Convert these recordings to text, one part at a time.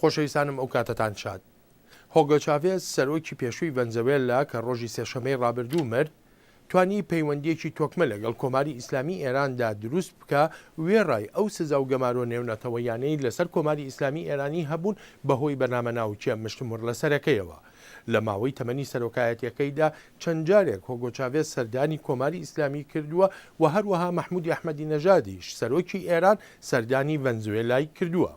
خۆشەویستانم ئەو کاتتان شاد. هۆگۆ چاڤێز سەرۆکی پێشووی ڤەنزوێلا کە ڕۆژی سێشەمەی ڕابردوو مرد توانی پەیوەندیەکی تۆکمە لەگەڵ کۆماری ئیسلامی ئێراندا دروست بکە وێڕای ئەو سزا و گەمارۆ نێونەتەوەیانەی لەسەر کۆماری ئیسلامی ئێرانی هەبوون بەهۆی بەرنامە ناوچیە مشتمڕ لەسەرەکەیەوە. لە ماوەی تەمەنی سەرۆکایەتیەکەیدا چەند جارێک هۆگۆ چاڤێز سەردانی کۆماری ئیسلامی کردووە و هەروەها مەحموودی ئەحمەدی نەژادیش سەرۆکی ئێران سەردانی ڤەنزوێلای کردووە.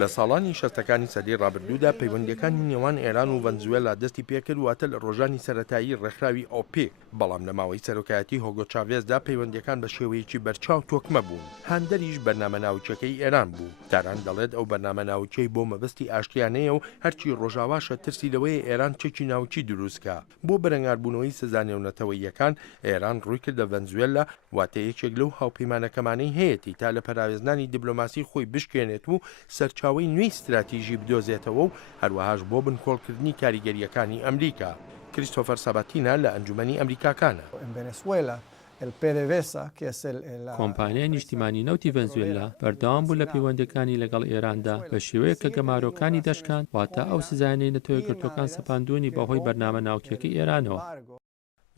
لە ساڵانی شەستەکانی سەدەی ڕابردوودا پەیوەندیەکانی نێوان ئێران و ڤەنزوێلا دەستی پێکردواتە لە ڕۆژانی سەرەتایی ڕێکخراوی ئۆپێک، بەڵام لە ماوەی سەرۆکایەتی هۆگۆ چاڤێزدا پەیوەندیەکان بە شێوەیەکی بەرچاو تۆکمە بوون. هەندەریش بەرنامە ناوچەکەی ئێران بوو. داران دەڵێت ئەو بەرنامە ناوچەی بۆ مەبەستی ئاشتیانەیە و هەرچی ڕۆژاواشە ترسی لەوەی ئێران چێکی ناوچی دروستکە. بۆ بەرەنگاربوونەوەی سزا نێونەتەوەییەکان ئێران ڕووی کردە ڤەنزوێلا واتە یەکێک لەو هاوپەیمانەکەمانەی هەیەی تا لە پەراوێزنانی دیبلۆماسی خۆی بشکێنێت و سەرچاوەی نوێی استراتیژی بدۆزێتەوە و هەروەهاش بۆ بنکۆڵکردنی کاریگەریەکانی ئەمریکا. کریستۆفەر ساباتینە لە ئەنجومەنی ئەمریکاکانە. کۆمپانیای نیشتیمانی نەوتی ڤەنزوێلا بەردەوام بوو لە پەیوەندیەکانی لەگەڵ ئێراندا بە شێوەیە کە گەمارۆکانی دەشکان واتە ئەو سزایانەی نەتەوەیەکگرتوەکان سەپاندوونی بەهۆی بەرنامە ناوچەکەی ئێرانەوە.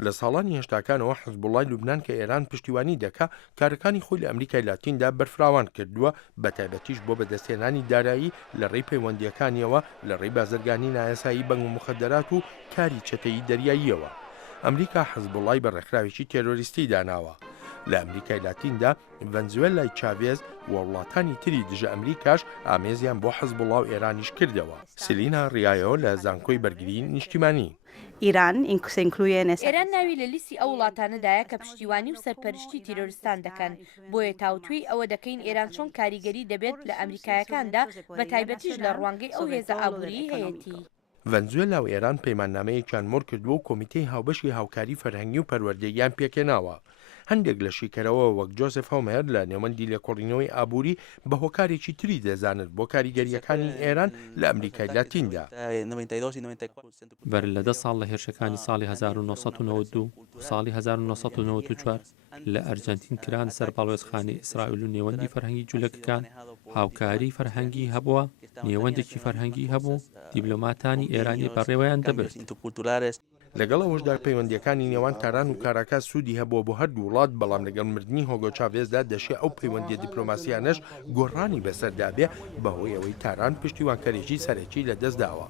لە ساڵانی هێشتاکانەوە حزبوڵای لوبنان کە ئێران پشتیوانی دەکا کارەکانی خۆی لە ئەمریکای لاتیندا بەرفراوان کردووە، بە تایبەتیش بۆ بەدەستهێنانی دارایی لە ڕێی پەیوەندیەکانیەوە لە ڕێی بازرگانی نایاسایی بەنگ و مخدرات و کاری چەتەیی دەریاییەوە. ئەمریکا حزبوڵای بە ڕێکخراوێکی تێرۆریستی داناوە. لە ئەمریکای لاتیندا ڤەنزوێلای چاڤێز و وڵاتانی تری دژە ئەمریکاش ئامێزیان بۆ حزبوڵا و ئێرانیش کردەوە. سیلینا ڕیایۆ لە زانکۆی بەرگری نیشتیمانی. ئێران ناوی لە لیستی ئەو وڵاتانەدایە کە پشتیوانی و سەرپەرشتی تیرۆریستان دەکەن، بۆیە تاوتوی ئەوە دەکەین ئێران چۆن کاریگەری دەبێت لە ئەمریکایەکاندا بە تایبەتیش لە ڕوانگەی ئەو هێزە ئابووری هەیەتی. ڤەنزوێلا و ئێران پەیماننامەیەکیان مۆر کردووە و کۆمیتەی هاوبەشی هاوکاری فەرهەنگی و پەروەردەییان پێکێناوە. هەندێک لە شیکەرەوە وەک جۆزف هۆمێر لە نێوەندی لێکۆڵینەوەی ئابووری بە هۆکارێکی تری دەزانێت بۆ کاریگەریەکانی ئێران لە ئەمریکای لاتیندا. بەر لە 10 ساڵ لە هێرشەکانی ساڵی 1992 و ساڵی 1994 لە ئەرجەنتین کران سەر باڵۆزخانەی ئیسرائیل و نێوەندی فەرهەنگی جوولەکەکان هاوکاری فەرهەنگی هەبووە، نێوەندێکی فەرهەنگی هەبوو، دیبلۆماتانی ئێرانی بەڕێوەیان دەبرد. لەگەڵ ئەوەشدا پەیوەندیەکانی نێوان تاران و کاراکاس سوودی هەبووە بۆ هەردوو وڵات، بەڵام لەگەڵ مردنی هۆگۆ چاڤێزدا دەشێ ئەو پەیوەندیە دیپلۆماسیانەش گۆڕانی بەسەردابێ بەهۆی ئەوەی تاران پشتیوانکەرێکی سەرەکی لەدەستداوە.